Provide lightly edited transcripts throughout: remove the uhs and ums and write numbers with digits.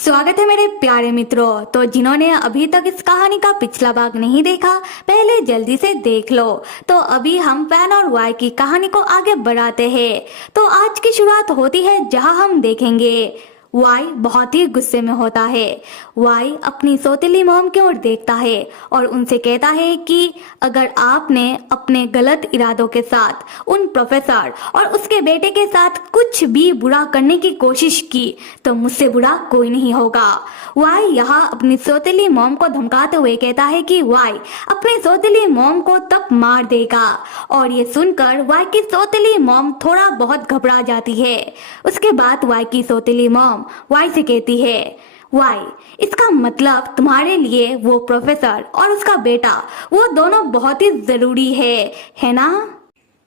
स्वागत है मेरे प्यारे मित्रों। तो जिन्होंने अभी तक इस कहानी का पिछला भाग नहीं देखा, पहले जल्दी से देख लो। तो अभी हम फैन और वाई की कहानी को आगे बढ़ाते हैं। तो आज की शुरुआत होती है जहां हम देखेंगे वाई बहुत ही गुस्से में होता है। वाई अपनी सौतेली मॉम की ओर देखता है और उनसे कहता है कि अगर आपने अपने गलत इरादों के साथ उन प्रोफेसर और उसके बेटे के साथ कुछ भी बुरा करने की कोशिश की तो मुझसे बुरा कोई नहीं होगा। वाई यहाँ अपनी सौतेली मॉम को धमकाते हुए कहता है कि वाई अपनी सौतेली मॉम को तब मार देगा। और ये सुनकर वाई की सौतेली मॉम थोड़ा बहुत घबरा जाती है। उसके बाद वाई की सौतेली मॉम वाई से कहती है, वाई इसका मतलब तुम्हारे लिए वो प्रोफेसर और उसका बेटा वो दोनों बहुत ही जरूरी है ना?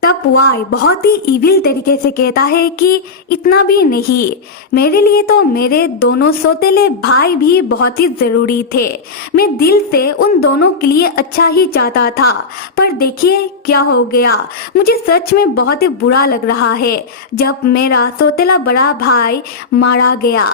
तब वाई बहुत ही इविल तरीके से कहता है कि इतना भी नहीं, मेरे लिए तो मेरे दोनों सौतेले भाई भी बहुत ही जरूरी थे। मैं दिल से उन दोनों के लिए अच्छा ही चाहता था, पर देखिए क्या हो गया। मुझे सच में बहुत ही बुरा लग रहा है जब मेरा सौतेला बड़ा भाई मारा गया।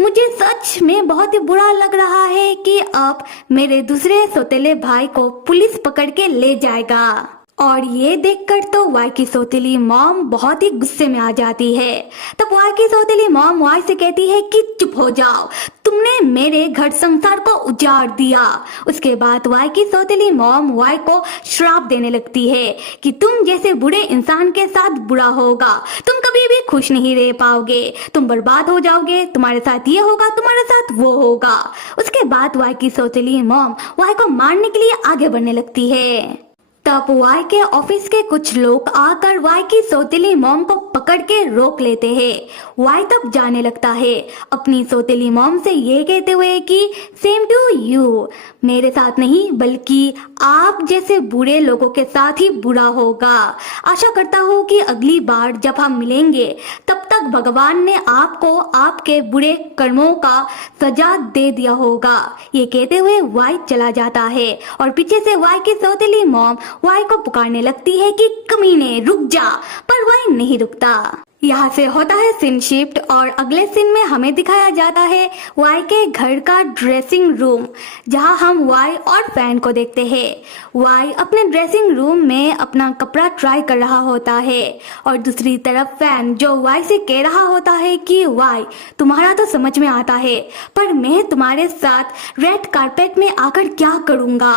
मुझे सच में बहुत ही बुरा लग रहा है कि अब मेरे दूसरे सौतेले भाई को पुलिस पकड़ के ले जाएगा। और ये देखकर तो वाई की सौतेली मॉम बहुत ही गुस्से में आ जाती है। तब वाई की सौतेली मॉम वाई से कहती है कि चुप हो जाओ, तुमने मेरे घर संसार को उजाड़ दिया। उसके बाद वाई की सौतेली मॉम वाई को श्राप देने लगती है कि तुम जैसे बुरे इंसान के साथ बुरा होगा, तुम कभी भी खुश नहीं रह पाओगे, तुम बर्बाद हो जाओगे, तुम्हारे साथ ये होगा, तुम्हारे साथ वो होगा। उसके बाद वाई की सौतेली मॉम वाई को मारने के लिए आगे बढ़ने लगती है। तब वाई के ऑफिस के कुछ लोग आकर वाई की सौतेली मॉम को पकड़ के रोक लेते हैं। वाई तब जाने लगता है अपनी सौतेली मॉम से ये कहते हुए कि सेम टू यू, मेरे साथ नहीं बल्कि आप जैसे बुरे लोगों के साथ ही बुरा होगा। आशा करता हूँ कि अगली बार जब हम मिलेंगे तब तक भगवान ने आपको आपके बुरे कर्मों का सजा दे दिया होगा। ये कहते हुए वाई चला जाता है और पीछे से वाई की सौतेली मॉम वाई को पुकारने लगती है कि कमीने रुक जा, पर वाई नहीं रुकता। यहाँ से होता है सीन शिफ्ट और अगले सीन में हमें दिखाया जाता है वाई के घर का ड्रेसिंग रूम, जहाँ हम वाई और फैन को देखते हैं। वाई अपने ड्रेसिंग रूम में अपना कपड़ा ट्राई कर रहा होता है और दूसरी तरफ फैन जो वाई से कह रहा होता है कि वाई तुम्हारा तो समझ में आता है, पर मैं तुम्हारे साथ रेड कारपेट में आकर क्या करूँगा।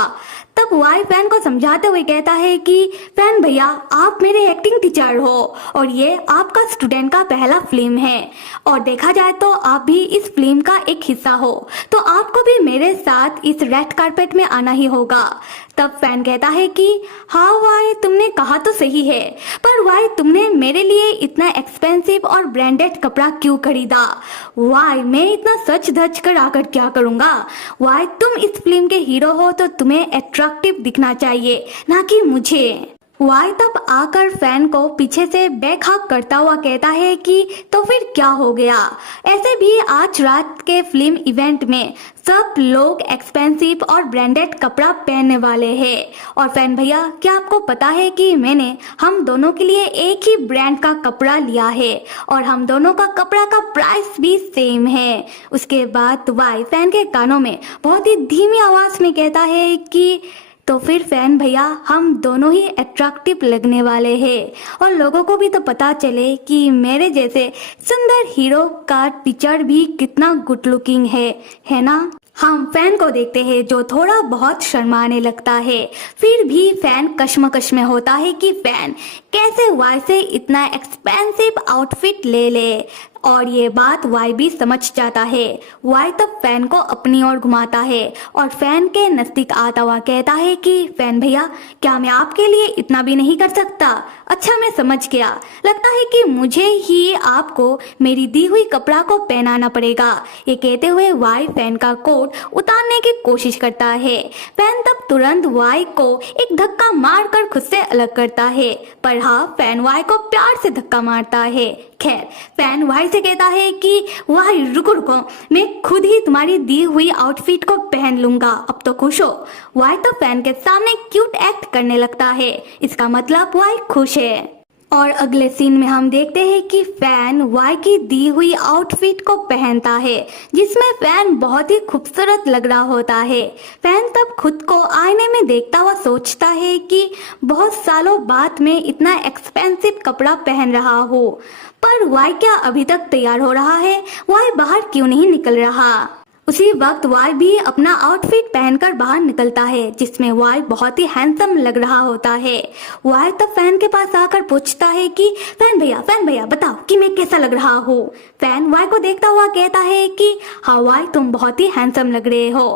तब वाई फैन को समझाते हुए कहता है कि फैन भैया आप मेरे एक्टिंग टीचर हो और ये आपका स्टूडेंट का पहला फिल्म है और देखा जाए तो आप भी इस फिल्म का एक हिस्सा हो, तो आपको भी मेरे साथ इस रेड कारपेट में आना ही होगा। तब फैन कहता है कि हाँ वाई तुमने कहा तो सही है, पर वाई तुमने मेरे लिए इतना एक्सपेंसिव और ब्रांडेड कपड़ा क्यों खरीदा? वाई मैं इतना सच धज कर आकर क्या करूँगा? वाई तुम इस फिल्म के हीरो हो तो तुम्हें अट्रैक्टिव दिखना चाहिए, ना कि मुझे। वाई तब आकर फैन को पीछे से बैकहक करता हुआ कहता है कि तो फिर क्या हो गया? ऐसे भी आज रात के फिल्म इवेंट में सब लोग एक्सपेंसिव और ब्रांडेड कपड़ा पहनने वाले हैं। और फैन भैया क्या आपको पता है कि मैंने हम दोनों के लिए एक ही ब्रांड का कपड़ा लिया है और हम दोनों का कपड़ा का प्राइस भी सेम है। उसके बाद वाई फैन के कानों में बहुत ही धीमी आवाज में कहता है कि तो फिर फैन भैया हम दोनों ही अट्रैक्टिव लगने वाले हैं और लोगों को भी तो पता चले कि मेरे जैसे सुंदर हीरो का टीचर भी कितना गुड लुकिंग है ना? हम फैन को देखते हैं जो थोड़ा बहुत शर्माने लगता है, फिर भी फैन कश्मकश में होता है कि फैन कैसे वाई से इतना एक्सपेंसिव आउटफिट ले ले। और ये बात वाई भी समझ जाता है। वाई तब फैन को अपनी ओर घुमाता है और फैन के नजदीक आता हुआ कहता है कि फैन भैया क्या मैं आपके लिए इतना भी नहीं कर सकता? अच्छा मैं समझ गया, लगता है कि मुझे ही आपको मेरी दी हुई कपड़ा को पहनाना पड़ेगा। ये कहते हुए वाई फैन का कोट उतारने की कोशिश करता है। फैन तब तुरंत वाई को एक धक्का मार कर खुद से अलग करता है, पर हाँ फैन वाई को प्यार से धक्का मारता है। खैर फैन वाई से कहता है कि वाई रुको रुको, मैं खुद ही तुम्हारी दी हुई आउटफिट को पहन लूंगा, अब तो खुश हो। वाई तो फैन के सामने क्यूट एक्ट करने लगता है, इसका मतलब वाई खुश है। और अगले सीन में हम देखते हैं कि फैन वाई की दी हुई आउटफिट को पहनता है, जिसमें फैन बहुत ही खूबसूरत लग रहा होता है। फैन तब खुद को आईने में देखता हुआ सोचता है कि बहुत सालों बाद में इतना एक्सपेंसिव कपड़ा पहन रहा हूँ, पर वाई क्या अभी तक तैयार हो रहा है? वाई बाहर क्यों नहीं निकल रहा? उसी वक्त वाई भी अपना आउटफिट पहनकर बाहर निकलता है, जिसमें वाई बहुत ही हैंडसम लग रहा होता है। वाई तब फैन के पास आकर पूछता है कि फैन भैया बताओ कि मैं कैसा लग रहा हूँ। फैन वाई को देखता हुआ कहता है कि हाँ वाई, तुम बहुत ही हैंडसम लग रहे हो।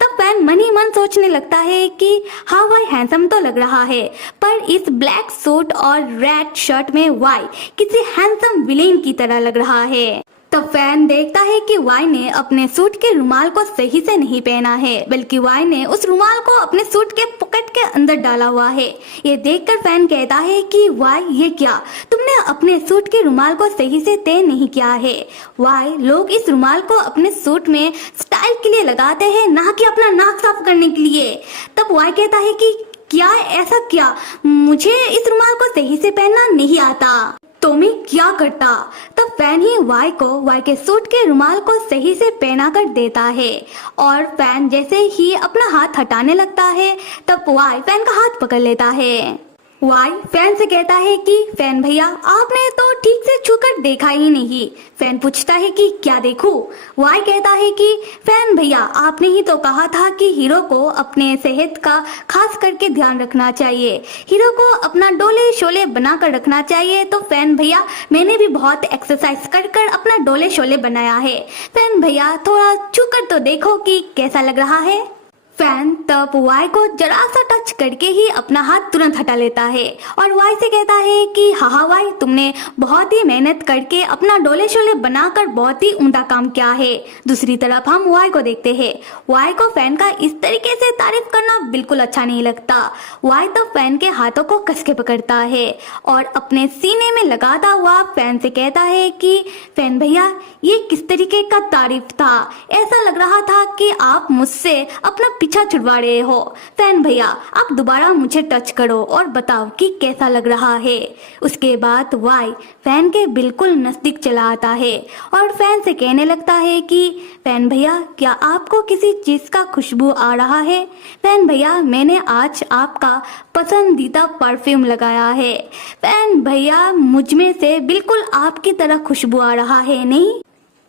तब फैन मन ही मन सोचने लगता है कि हाँ वाई हैंडसम तो लग रहा है, पर इस ब्लैक सूट और रेड शर्ट में वाई किसी हैंडसम विलेन की तरह लग रहा है। तब फैन देखता है कि वाई ने अपने सूट के रुमाल को सही से नहीं पहना है, बल्कि वाई ने उस रुमाल को अपने सूट के पॉकेट के अंदर डाला हुआ है। ये देखकर फैन कहता है कि वाई, ये क्या, तुमने अपने सूट के रुमाल को सही से तय नहीं किया है। वाई, लोग इस रुमाल को अपने सूट में स्टाइल के लिए लगाते हैं, ना कि अपना नाक साफ करने के लिए। तब वाई कहता है कि क्या, ऐसा क्या, मुझे इस रुमाल को सही से पहनना नहीं आता, तो मैं क्या करता। तब फैन ही वाई को वाई के सूट के रुमाल को सही से पहना कर देता है, और फैन जैसे ही अपना हाथ हटाने लगता है तब वाई फैन का हाथ पकड़ लेता है। वाई फैन से कहता है कि फैन भैया, आपने तो ठीक से छूकर देखा ही नहीं। फैन पूछता है कि क्या देखूं? वाई कहता है कि फैन भैया, आपने ही तो कहा था कि हीरो को अपने सेहत का खास करके ध्यान रखना चाहिए, हीरो को अपना डोले शोले बना कर रखना चाहिए। तो फैन भैया, मैंने भी बहुत एक्सरसाइज कर कर अपना डोले शोले बनाया है। फैन भैया, थोड़ा छूकर तो देखो कि कैसा लग रहा है। फैन तब वाई को जरा सा टच करके ही अपना हाथ तुरंत हटा लेता है और वाई से कहता है कि हाँ वाई, तुमने बहुत ही मेहनत करके अपना डोले शोले बनाकर बहुत ही उम्दा काम किया है। दूसरी तरफ हम वाई को देखते हैं। वाई को फैन का इस तरीके से तारीफ करना बिल्कुल अच्छा नहीं लगता। वाई तो फैन के हाथों को कस के पकड़ता है और अपने सीने में लगाता हुआ फैन से कहता है कि फैन भैया, ये किस तरीके का तारीफ था? ऐसा लग रहा था कि आप मुझसे अपना पीछा छुड़वा रहे हो। फैन भैया, आप दोबारा मुझे टच करो और बताओ कि कैसा लग रहा है। उसके बाद वाई फैन के बिल्कुल नजदीक चला आता है और फैन से कहने लगता है कि फैन भैया, क्या आपको किसी चीज का खुशबू आ रहा है? फैन भैया, मैंने आज आपका पसंदीदा परफ्यूम लगाया है। फैन भैया, मुझ में से बिल्कुल आपकी तरह खुशबू आ रहा है नहीं?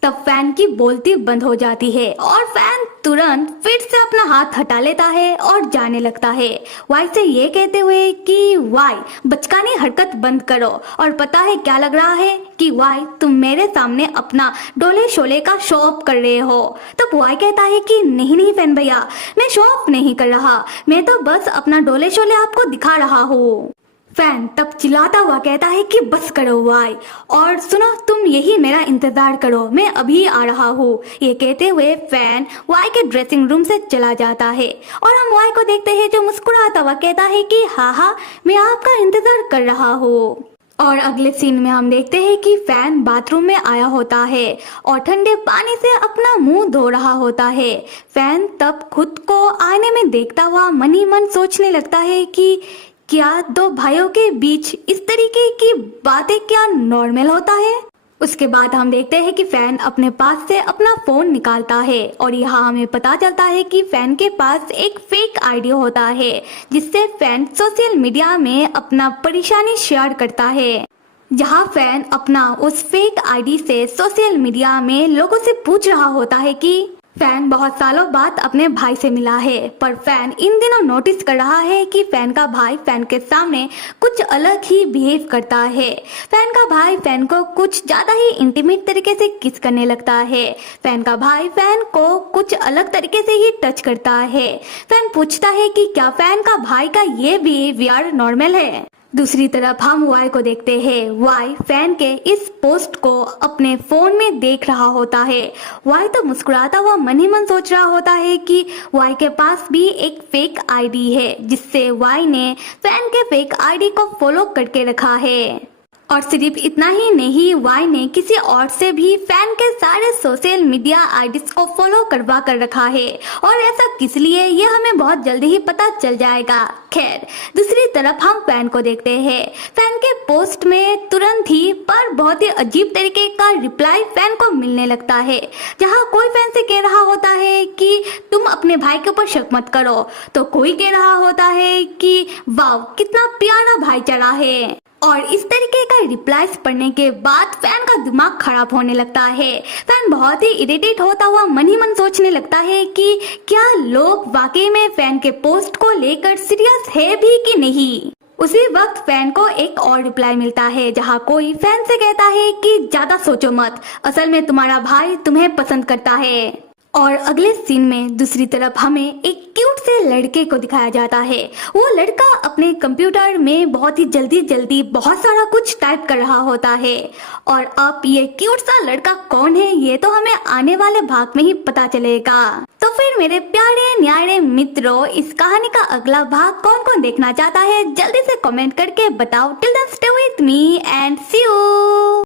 तब फैन की बोलती बंद हो जाती है और फैन तुरंत फिर से अपना हाथ हटा लेता है और जाने लगता है, वाई से ये कहते हुए कि वाई, बचकानी हरकत बंद करो। और पता है क्या लग रहा है कि वाई, तुम मेरे सामने अपना डोले शोले का शो ऑफ कर रहे हो। तब वाई कहता है कि नहीं फैन भैया, मैं शो ऑफ नहीं कर रहा, मैं तो बस अपना डोले शोले आपको दिखा रहा हूँ। फैन तब चिल्लाता हुआ कहता है कि बस करो वाई, और सुनो, तुम यही मेरा इंतजार करो, मैं अभी आ रहा हूँ। ये कहते हुए फैन वाई के ड्रेसिंग रूम से चला जाता है और हम वाई को देखते हैं जो मुस्कुराता हुआ कहता है कि हाँ, मैं आपका इंतजार कर रहा हूँ। और अगले सीन में हम देखते हैं कि फैन बाथरूम में आया होता है और ठंडे पानी से अपना मुंह धो रहा होता है। फैन तब खुद को आईने में देखता हुआ मन ही मन सोचने लगता है कि क्या दो भाइयों के बीच इस तरीके की बातें क्या नॉर्मल होता है? उसके बाद हम देखते हैं कि फैन अपने पास से अपना फोन निकालता है और यहाँ हमें पता चलता है कि फैन के पास एक फेक आईडी होता है, जिससे फैन सोशल मीडिया में अपना परेशानी शेयर करता है। जहाँ फैन अपना उस फेक आईडी से सोशल मीडिया में लोगों से पूछ रहा होता है कि फैन बहुत सालों बाद अपने भाई से मिला है, पर फैन इन दिनों नोटिस कर रहा है कि फैन का भाई फैन के सामने कुछ अलग ही बिहेव करता है। फैन का भाई फैन को कुछ ज्यादा ही इंटीमेट तरीके से किस करने लगता है। फैन का भाई फैन को कुछ अलग तरीके से ही टच करता है। फैन पूछता है कि क्या फैन का भाई का ये बिहेवियर नॉर्मल है? दूसरी तरफ हम वाई को देखते हैं। वाई फैन के इस पोस्ट को अपने फोन में देख रहा होता है। वाई तो मुस्कुराता हुआ मन ही मन सोच रहा होता है कि वाई के पास भी एक फेक आईडी है, जिससे वाई ने फैन के फेक आईडी को फॉलो करके रखा है। और सिर्फ इतना ही नहीं, वाई ने किसी और से भी फैन के सारे सोशल मीडिया आईडीज को फॉलो करवा कर रखा है, और ऐसा किस लिए ये हमें बहुत जल्दी ही पता चल जाएगा। खैर, दूसरी तरफ हम फैन को देखते हैं। फैन के पोस्ट में तुरंत ही पर बहुत ही अजीब तरीके का रिप्लाई फैन को मिलने लगता है, जहां कोई फैन से कह रहा होता है कि तुम अपने भाई के ऊपर शक मत करो, तो कोई कह रहा होता है कि वाह कितना प्यारा भाईचारा है। और इस तरीके का रिप्लाईज पढ़ने के बाद फैन का दिमाग खराब होने लगता है। फैन बहुत ही इरिटेट होता हुआ मन ही मन सोचने लगता है कि क्या लोग वाकई में फैन के पोस्ट को लेकर सीरियस है भी कि नहीं। उसी वक्त फैन को एक और रिप्लाई मिलता है, जहां कोई फैन से कहता है कि ज्यादा सोचो मत, असल में तुम्हारा भाई तुम्हें पसंद करता है। और अगले सीन में दूसरी तरफ हमें एक क्यूट से लड़के को दिखाया जाता है। वो लड़का अपने कंप्यूटर में बहुत ही जल्दी बहुत सारा कुछ टाइप कर रहा होता है, और अब ये क्यूट सा लड़का कौन है ये तो हमें आने वाले भाग में ही पता चलेगा। तो फिर मेरे प्यारे न्यारे मित्रों, इस कहानी का अगला भाग कौन कौन देखना चाहता है जल्दी से कमेंट करके बताओ। Till then stay with me and see you.